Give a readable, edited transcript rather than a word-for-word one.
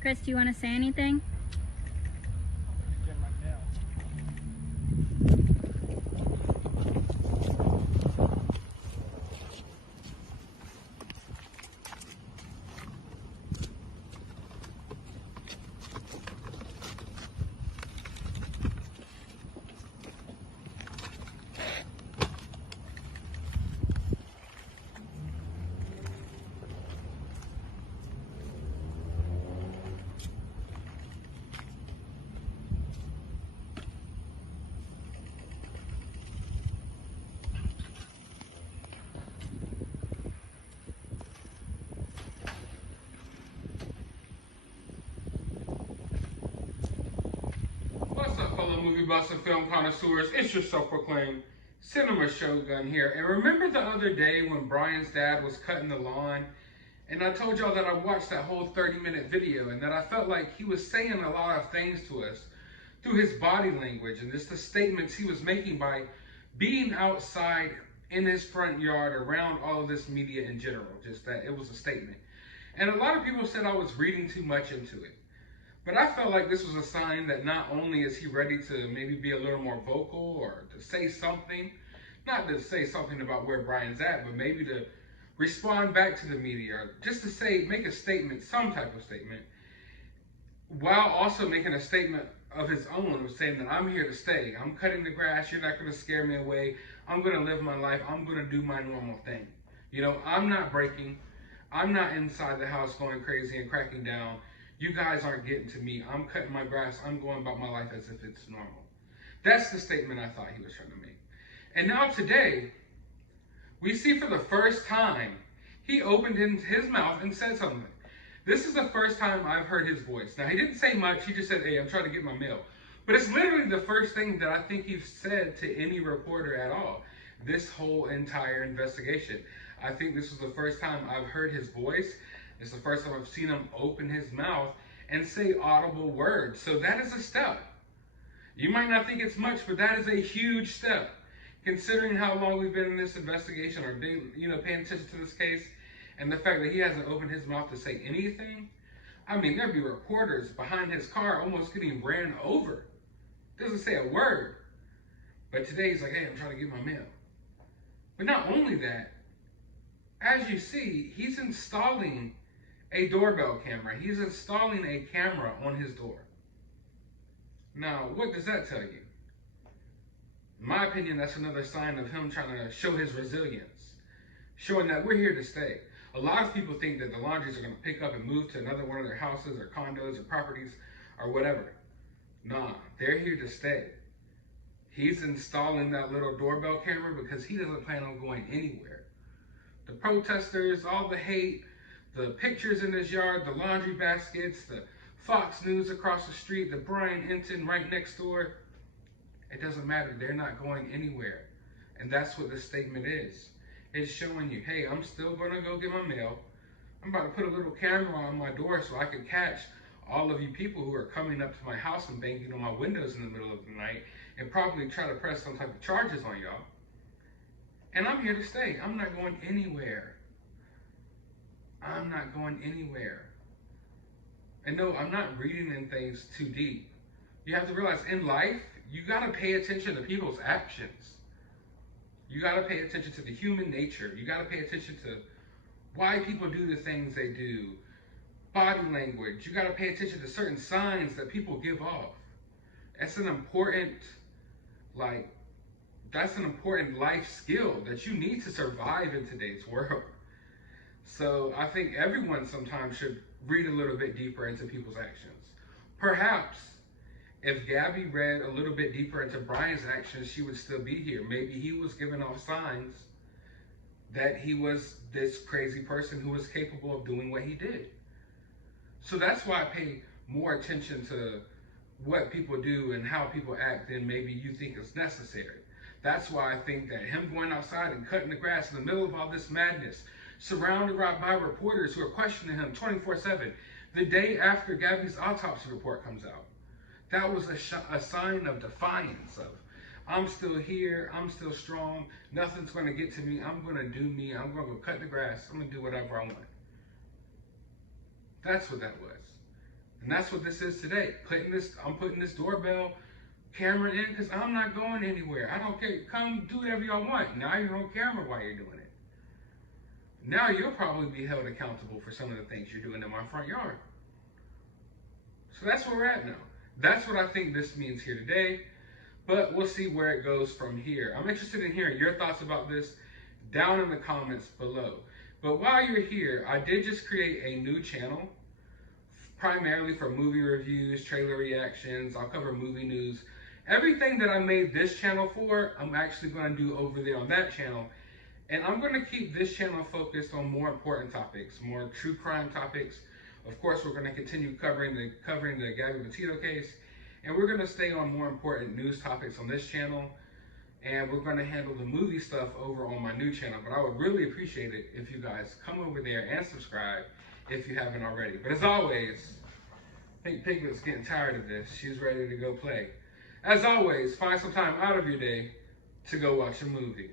Chris, do you want to say anything? What's up, fellow movie buffs and film connoisseurs? It's your self-proclaimed cinema shogun here. And remember the other day when Brian's dad was cutting the lawn? And I told y'all that I watched that whole 30-minute video and that I felt like he was saying a lot of things to us through his body language and just the statements he was making by being outside in his front yard around all of this media in general. Just that it was a statement. And a lot of people said I was reading too much into it. But I felt like this was a sign that not only is he ready to maybe be a little more vocal or to say something, not to say something about where Brian's at, but maybe to respond back to the media, or just to say, make a statement, some type of statement, while also making a statement of his own, of saying that I'm here to stay. I'm cutting the grass. You're not going to scare me away. I'm going to live my life. I'm going to do my normal thing. You know, I'm not breaking. I'm not inside the house going crazy and cracking down. You guys aren't getting to me. I'm cutting my grass. I'm going about my life as if it's normal. That's the statement I thought he was trying to make. And now today, we see for the first time, he opened his mouth and said something. This is the first time I've heard his voice. Now, he didn't say much. He just said, hey, I'm trying to get my mail. But it's literally the first thing that I think he's said to any reporter at all, this whole entire investigation. I think this was the first time I've heard his voice. It's the first time I've seen him open his mouth and say audible words. So that is a step. You might not think it's much, but that is a huge step. Considering how long we've been in this investigation or been, paying attention to this case, and the fact that he hasn't opened his mouth to say anything. I mean, there'd be reporters behind his car almost getting ran over. Doesn't say a word. But today he's like, hey, I'm trying to get my mail. But not only that, as you see, he's installing a doorbell camera. He's installing a camera on his door. Now, what does that tell you? In my opinion, that's another sign of him trying to show his resilience, showing that we're here to stay. A lot of people think that the Laundries are going to pick up and move to another one of their houses or condos or properties or whatever. Nah, they're here to stay. He's installing that little doorbell camera because he doesn't plan on going anywhere. The protesters, all the hate, the pictures in his yard, the laundry baskets, the Fox News across the street, the Brian Hinton right next door, it doesn't matter. They're not going anywhere. And that's what this statement is. It's showing you, hey, I'm still going to go get my mail. I'm about to put a little camera on my door so I can catch all of you people who are coming up to my house and banging on my windows in the middle of the night and probably try to press some type of charges on y'all. And I'm here to stay. I'm not going anywhere. I'm not going anywhere. And no, I'm not reading in things too deep. You have to realize in life, you got to pay attention to people's actions. You got to pay attention to the human nature. You got to pay attention to why people do the things they do. Body language. You got to pay attention to certain signs that people give off. That's an important, that's an important life skill that you need to survive in today's world. So I think everyone sometimes should read a little bit deeper into people's actions. Perhaps if Gabby read a little bit deeper into Brian's actions, she would still be here. Maybe he was giving off signs that he was this crazy person who was capable of doing what he did. So that's why I pay more attention to what people do and how people act than maybe you think is necessary. That's why I think that him going outside and cutting the grass in the middle of all this madness, surrounded by reporters who are questioning him 24/7, the day after Gabby's autopsy report comes out, that was a sign of defiance of, I'm still here, I'm still strong, nothing's going to get to me, I'm going to do me, I'm going to go cut the grass, I'm going to do whatever I want. That's what that was. And that's what this is today. I'm putting this doorbell camera in because I'm not going anywhere. I don't care. Come do whatever y'all want. Now you're on camera while you're doing it. Now you'll probably be held accountable for some of the things you're doing in my front yard. So that's where we're at now. That's what I think this means here today. But we'll see where it goes from here. I'm interested in hearing your thoughts about this down in the comments below. But while you're here, I did just create a new channel, primarily for movie reviews, trailer reactions. I'll cover movie news. Everything that I made this channel for, I'm actually going to do over there on that channel. And I'm going to keep this channel focused on more important topics, more true crime topics. Of course, we're going to continue covering the Gabby Petito case. And we're going to stay on more important news topics on this channel. And we're going to handle the movie stuff over on my new channel. But I would really appreciate it if you guys come over there and subscribe if you haven't already. But as always, I think Piglet's getting tired of this. She's ready to go play. As always, find some time out of your day to go watch a movie.